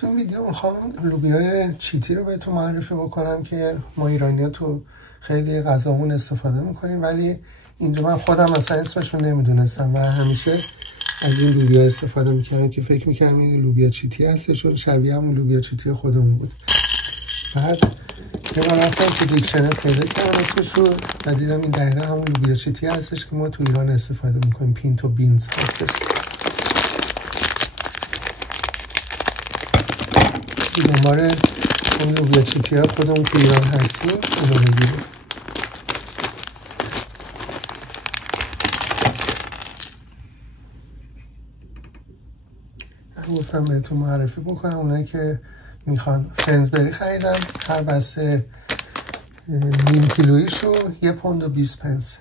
تو این ویدیو میخوام لوبیای چیتی رو بهتون معرفی بکنم که ما ایرانی‌ها تو خیلی غذامون استفاده میکنیم، ولی اینجا من خودم مثلا اسمشون نمیدونستم و همیشه از این لوبیا استفاده میکردم که فکر میکردم این لوبیا چیتی هستش، چون شبیه همون لوبیا چیتی خودمون بود. بعد یه بار رفتم تو دیکشنری پیدا کردم اسمش رو و دیدم این دقیقا همون لوبیا چیتی هستش که ما تو ایران استفاده میکنیم، پینتو بینز هستش. دنبال اون لوبیا چیتی ها خودمون تو ایران هستیم اونو بگیریم. گفتم بهتون معرفی بکنم. اونایی که میخوان سنزبری خریدم، هر بسته نیم کیلویش رو 1 پوند و 20 پنس.